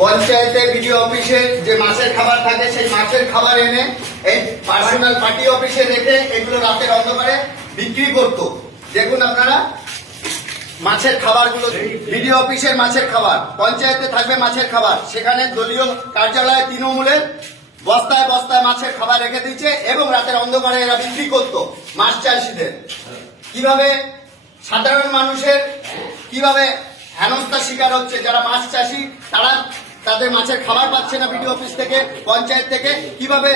পঞ্চায়েতে বিডিও অফিসে যে মাছের খাবার থাকে সেই মাছের খাবার এনে এই পার্সোনাল পার্টি অফিসে রেখে এগুলো রাতের অন্ধকারে বিক্রি করতো। দেখুন আপনারা মাছের খাবারগুলো, বিডিও অফিসের মাছের খাবার, পঞ্চায়েতে থাকবে মাছের খাবার, সেখানে দলীয় কার্যালয়ে তৃণমূলের বস্তায় বস্তায় মাছের খাবার রেখে দিচ্ছে এবং রাতের অন্ধকারে এরা বিক্রি করতো মাছ চাষিদের। কিভাবে সাধারণ মানুষের কিভাবে হেনস্থার শিকার হচ্ছে, যারা মাছ চাষি তারা তাদের মাছের খাবার পাচ্ছে না বিডিও অফিস থেকে, পঞ্চায়েত থেকে, কিভাবে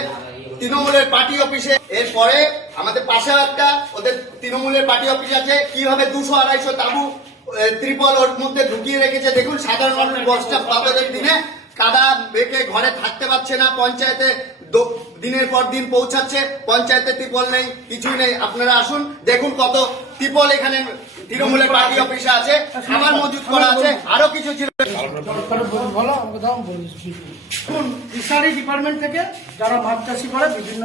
তৃণমূলের পার্টি অফিসে। এরপরে আমাদের পাশে একটা ওদের তৃণমূলের পার্টি অফিস আছে, কিভাবে 200-250 তাবু ত্রিপল ওর মধ্যে ঢুকিয়ে রেখেছে। দেখুন সাধারণ মানুষ বর্ষা প্লাবের দিনে কাদা বেঁকে ঘরে থাকতে পারছে না, পঞ্চায়েতে দিনের পর দিন পৌঁছাচ্ছে, পঞ্চায়েতে ত্রিপল নেই, কিছুই নেই। আপনারা আসুন দেখুন কত ত্রিপল এখানে তৃণমূলের পার্টি অফিসে আছে, খাবার মজুত করা আছে, আরো কিছু ছিল। ফিশারি ডিপার্টমেন্ট থেকে যারা মাছ চাষি করে বিভিন্ন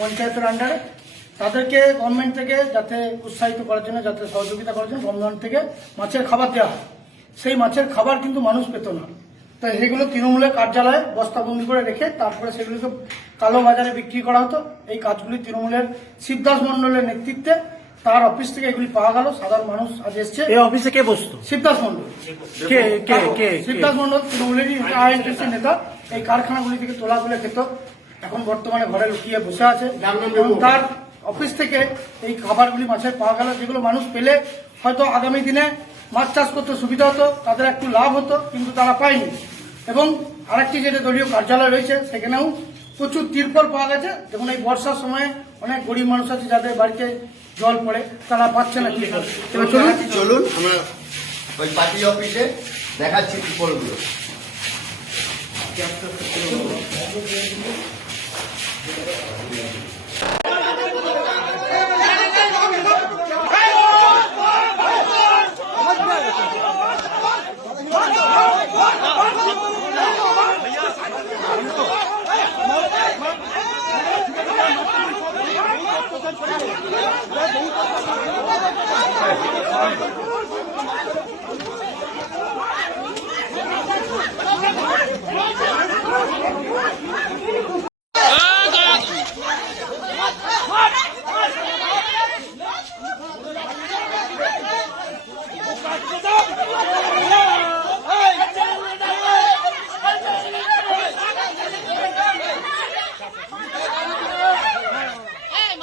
পঞ্চায়েতের আন্ডারে, তাদেরকে গভর্নমেন্ট থেকে যাতে উৎসাহিত করার জন্য, যাতে সহযোগিতা করার জন্য গভর্নমেন্ট থেকে মাছের খাবার দেওয়া হয়। সেই মাছের খাবার কিন্তু মানুষ পেত না, তাই সেগুলো তৃণমূলের কার্যালয়ে বস্তাবন্দি করে রেখে তারপরে সেগুলোকে কালো বাজারে বিক্রি করা হতো। এই কাজগুলি তৃণমূলের শিবদাস মন্ডলের নেতৃত্বে, তার অফিস থেকে এগুলি পাওয়া গেল। সাধারণ মানুষ আজ এসছে। এই অফিসে কে বসতো? শিবদাস মন্ডল। শিবদাস মন্ডল তৃণমূলেরই আইএনটিসি নেতা। এই কারখানাগুলি থেকে তোলা তুলে খেত, এখন বর্তমানে ঘরে লুকিয়ে বসে আছে। এবং তার অফিস থেকে এই খাবারগুলি মাছের পাওয়া গেল, যেগুলো মানুষ পেলে হয়তো আগামী দিনে মাছ চাষ করতে সুবিধা হতো, তাদের একটু লাভ হতো, কিন্তু তারা পায়নি। এবং আরেকটি যেটা দলীয় কার্যালয় রয়েছে, সেখানেও প্রচুর তিরপল পাওয়া গেছে। দেখুন এই বর্ষার সময় অনেক গরিব মানুষ আছে যাদের বাড়িতে জল পড়ে, তারা পাচ্ছে না তিরপল। চলুন আমরা ওই পার্টি অফিসে দেখাচ্ছি তিরপলগুলো।